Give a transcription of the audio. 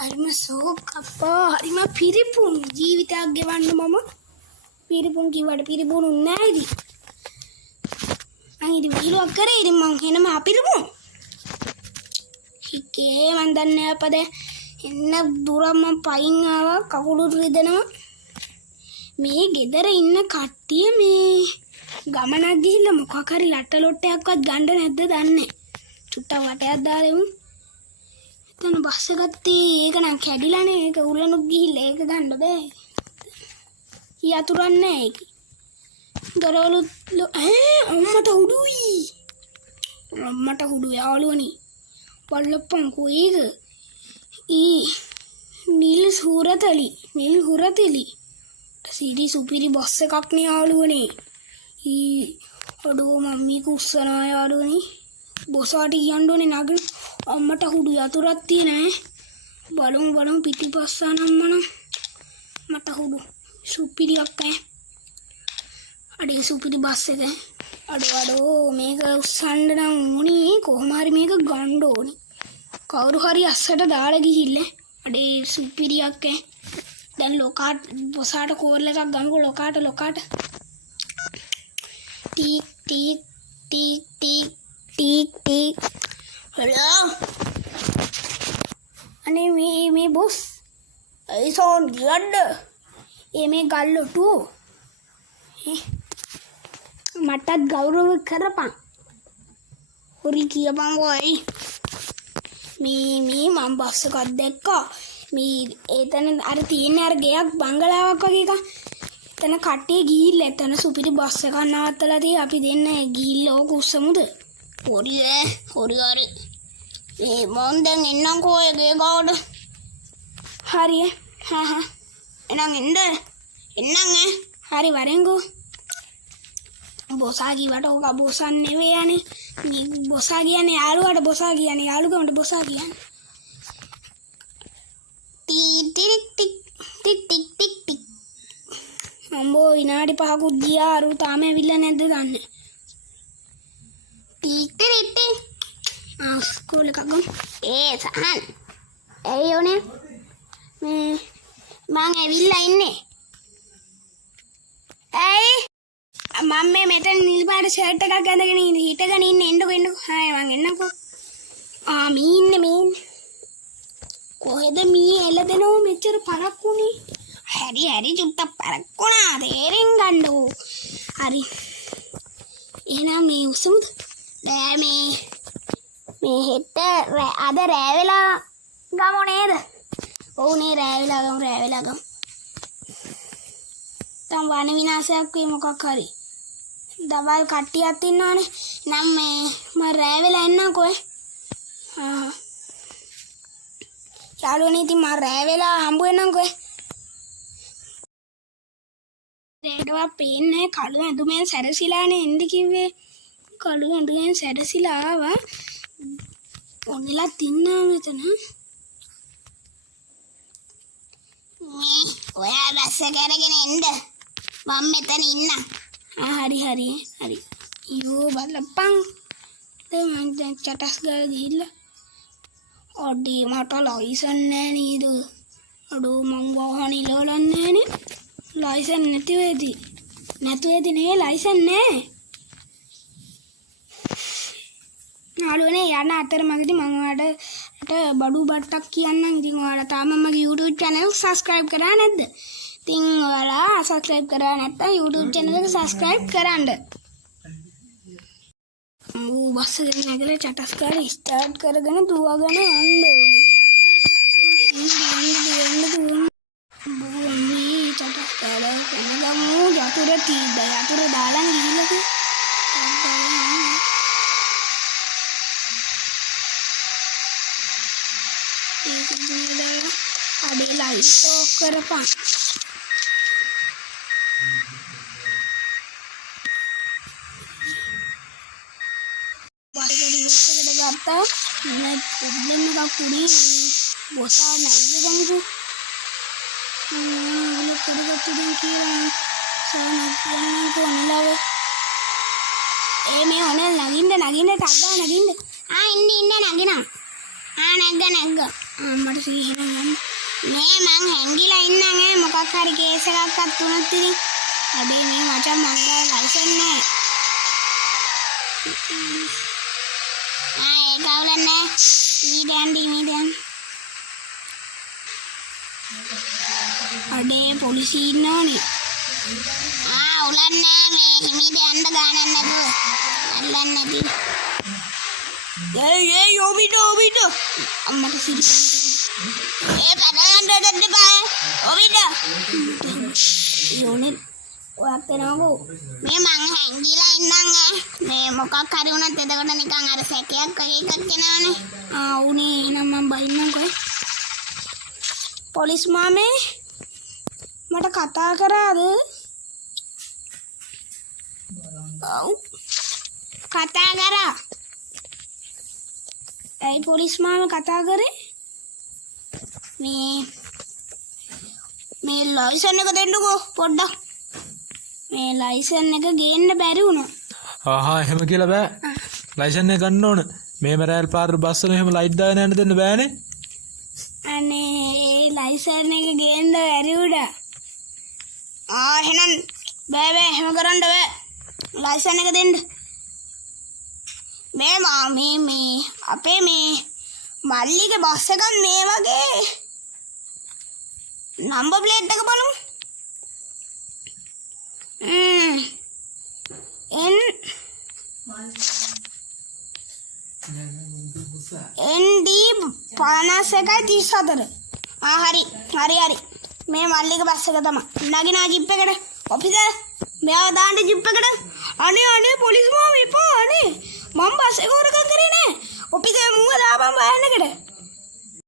හරිම ෂෝක් අප්පා හරිම පිරිපුන් ජීවිතයක් ගෙවන්න මම පිරිපුන් කිව්වට පිරිපුන් නෑ ඉතින් මං ඉතින් විහිළුවක් කරේ ඉතින් මං එනම අපිරිපුන් හිකේ මන් දන්නේ අපද එන්න දුරම මං පයින් ආවා කකුළු රිදෙනවා මේ ගෙදර ඉන්න කට්ටිය මේ ගමනක් ගිහිල්ලා මොකක් හරි ලට්ට ලොට්ටයක්වත් ගන්න නැද්ද දන්නේ චුට්ටක් වටයක් දාලෙමු එතන බස් එකක් තී ඒක නම් කැඩිලානේ ඒක උරලනුත් ගිහිල්ලා ඒක ගන්න බෑ යතුරුක් නැහැ ඒක දරවලු අම්මට හුඩු යාළුවනි පල්ලප්පන් කොයිද නිල් හුරතලි සිරි සුපිරි බස් එකක් නේ යාළුවනේ අඩෝ මම්මි කුස්සනවා යාළුවනි බොසාට කියන්න ඕනේ නගන අම්මට හුඩු යතුරක් තියෙන බලමු පිටිපස්සා නම්මන මට හුඩු සුපිරියක් අඩේ සුපිරි බස් එක අඩෝ මේක උස්සන්න නම් ඕනේ කොහොම හරි මේක ගන්න ඕනේ කවුරු හරි අස්සට දාලා ගිහිල්ලා අඩේ සුපිරියක් දැන් ලොකාට බොසාට කෝල් එකක් ගමුකෝ ලොකාට ටික් හලෝ අනේ මේ බොස් ඒ සෝන් ගියන්න මේ ගල්ලොටු මටත් ගෞරව කරපන් හොරි කියපන් ඔයි මේ මම බස් එකක් දැක්කා මේ එතන අර තියෙන අර ගෙයක් බංගලාවක් වගේ එකක් එතන කට්ටිය ගිහිල්ලා එතන සුපිරි බස් එකක් නවත්තලා තිය අපි දෙන්න ගිහිල්ලා ඕක උස්සමුද හොරි මේ මම දැන් එන්නම්කෝ ඒ ගේ ගාවට හරි හා එනං එන්නම් හරි වරෙන්කෝ බොසා කිව්වට ඕක බොසන් නෙවෙයි යන්නේ මේ බොසා කියන්නේ යාළුවාට බොසා කියන්නේ යාළුකමට බොසා කියන්නේ ටික් අම්බෝ විනාඩි 5කුත් ගියා අරු තාම ඇවිල්ලා නැද්ද දන්නේ ටික් ස්කූල් එකක් ගමු සහන් ඇයි ඕනේ මේ මං ඇවිල්ලා ඉන්නේ ඇයි මම මෙතන නිල් පාට ෂර්ට් එකක් ඇඳගෙන හිටගෙන ඉන්නේ එන්නකෝ හාය මං එන්නකෝ මී ඉන්නේ කොහෙද මී එළදෙනව මෙච්චර පරක්කුනේ හැරි චුට්ටක් පරක්කුණා තේරෙන් ගන්නෝ හරි එහෙනම් මේ උසමුද නෑ මේ හෙට අද රෑ වෙලා ගමු නේද ඔව් නේ රෑ වෙලා ගමු තම වන විනාශයක් වේ මොකක් හරි දවල් කට්ටියක් ඉන්නවනේ නම් මම රෑ වෙලා එන්නකෝ යාළුවනේ ඉතින් මම රෑ වෙලා හම්බ වෙනම්කෝ රේඩුවක් පේන්නේ කළු ඇඳුමෙන් සැරසිලානේ එන්න කිව්වේ කළු ඇඳුමෙන් සැරසිලා ආවා ඔන්නලා තින්නා මෙතන මේ ඔයා බස් එක අරගෙන එන්න මම මෙතන ඉන්නම් හරි ඊයෝ බලපන් දැන් මං චටස් ගාලා ගිහිල්ලා ඔඩේ මට ලයිසන් නෑ නේද අඩෝ මං වාහනේ ඉලවලන්නේ නෑනේ ලයිසන් නැතුව ඇති නේ ලයිසන් නෑ යාළුවනේ යන අතරමඟදී මම ඔයාලට බඩු බට්ටක් කියන්නම් ඉතින් ඔයාලා තාම මගේ YouTube channel subscribe කරා නැද්ද ඉතින් ඔයාලා subscribe කරා නැත්නම් YouTube channel එක subscribe කරන්න බස් එකේ නැගලා චටස් කාලේ ස්ටාර්ට් කරගෙන දුවගෙන යන්න ඕනේ මේ චටස් කාලේ එනගමු යතුරු දාලා ගිහිල්ලා අඩේ ලයිට් ඕෆ් කරපන් ගත්තා නේ ප්‍රොබ්ලම් එකක් උනේ බොසා නැද්ද ගමුකෝ කඩගත්තුෙන් කියලා සානක් කොනලව මේ ඔනේ නගින්න ටග්ගා නගින්න ඉන්න නගිනා නැග්ග මට සීහෙන යන්න. මේ මං හැංගිලා ඉන්නගේ මොකක් හරි කේස් එකක්වත් තුනක් ඉතින්. අඩේ මේ මචං මං ගාව ලයිසන් නැහැ. ඒක අවුලක් නෑ. ඊඩන්. අඩේ පොලිසි ඉන්නවනේ. උලක් නෑ මේ හිමීට යන්න ගානක් නැතුව. අල්ලන්න නැති. ඒ ඔබිට අම්මට සිරි. පදගන්න දෙන්න බෑ. ඔබිට. යෝනේ ඔයත් එනවකෝ. මේ මං හැංගිලා ඉන්නං මේ මොකක් හරි වුණත් එතකොට නිකන් අර සැකයක් වගේ එකක් එනවනේ. උනේ එහෙනම් මම බයින්නම්කෝ. පොලිස් මාමේ මට කතා කරාද? ඔව් කතා කරා. ඇයි පොලිස් මාමේ කතා කරේ? මේ ලයිසන් එක දෙන්නකෝ පොඩ්ඩක්. මේ ලයිසන් එක ගේන්න බැරි වුණා. එහෙම කියලා බෑ. ලයිසන් එක ගන්න ඕන. මේ මරෑල් පාර බස් වල එහෙම ලයිට් දාගෙන යන්න දෙන්න බෑනේ. අනේ ලයිසන් එක ගේන්න බැරි වුණා. එහෙනම් බෑ එහෙම කරන්න බෑ. ලයිසන් එක දෙන්න. මේ අපේ මේ මල්ලිගේ බස් එකක් මේ වගේ නම්බර් ප්ලේට් එක බලමු. ND 5134. හරි. මේ මල්ලිගේ බස් එක තමයි. නගිනා ජිප් එකට. ඔෆිසර් මෙයාව දාන්න ජිප් එකට. අනේ පොලිස් මාම එපා අනේ. මම බස් එක හොරකම් කරේ නෑ. ඔෆිසර් මුව දාපන් බෑන් එකට.